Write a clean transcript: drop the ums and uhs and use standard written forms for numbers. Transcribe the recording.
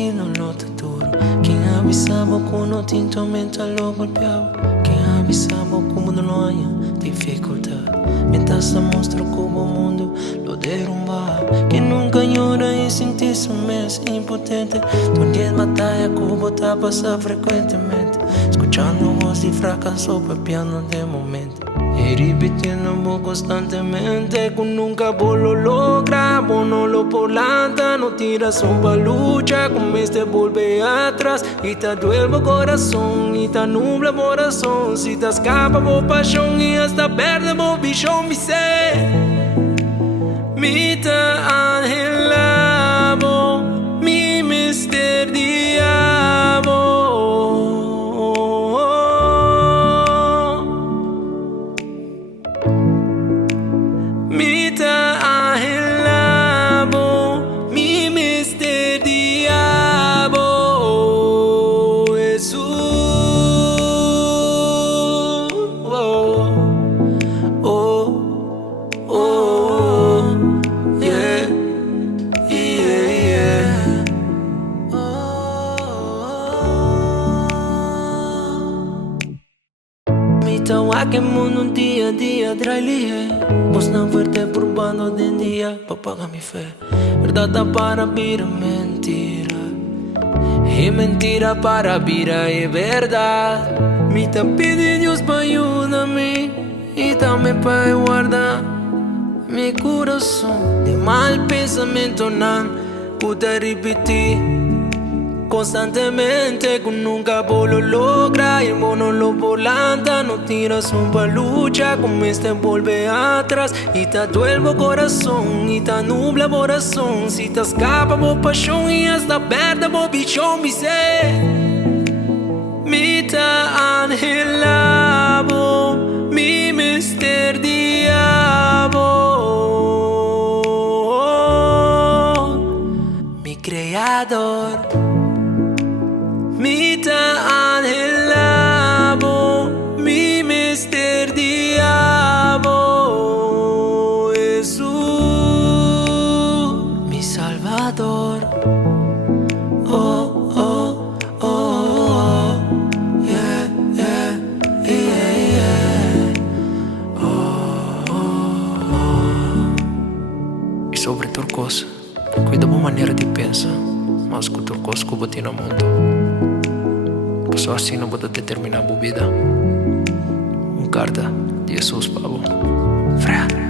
que não luta duro. Quem avisava quando tinto mental golpeava. Quem avisava como não há dificuldade. Mientras mostra como o mundo lo derrumba. Quem nunca llora e sentir-se mais impotente. Donde batalha como tá passa frequentemente. Escuchando voz de fracasso piano de momento. E repitiendo constantemente que nunca vos lo logra, vos no lo polanta, no tiras pa' lucha, como este vuelve atrás y te duele el corazón y te nubla el corazón, si te escapa por pasión y hasta perde por visión, mi sé, mi te anhelamo, mi mister diabo. Mi te anhelamo, mi mister diabo, Jesús. Oh, oh, oh, yeah, yeah, yeah. Mi te wakemun un día a día trailie. Vos não verte probando de dia pra pagar minha fé. Verdade para vir mentira e mentira para vir é verdade. Me tá pedindo Deus pra ajudar-me e também pra guardar meu coração de mal pensamento não pude repetir constantemente que nunca vos lo logra y vos no lo volanta, no tiras pa' lucha, como este vuelve atrás y te duele el corazón y te nubla el corazón, si te escapa por pasión y hasta perde por visión, mi sé, mi te anhelamo, mi mister diabo, mi creador. Mi te anhelamo, mi mister diabo, Jesús, mi salvador. Oh, oh, oh, oh, yeah, yeah, yeah, yeah. Oh, oh, oh. E sobre turcosa, cuida da maneira de pensar, mas com turcosa que botar no mundo. Só assim não vou determinar a vida. Carta de Jesus, Pablo. Freia.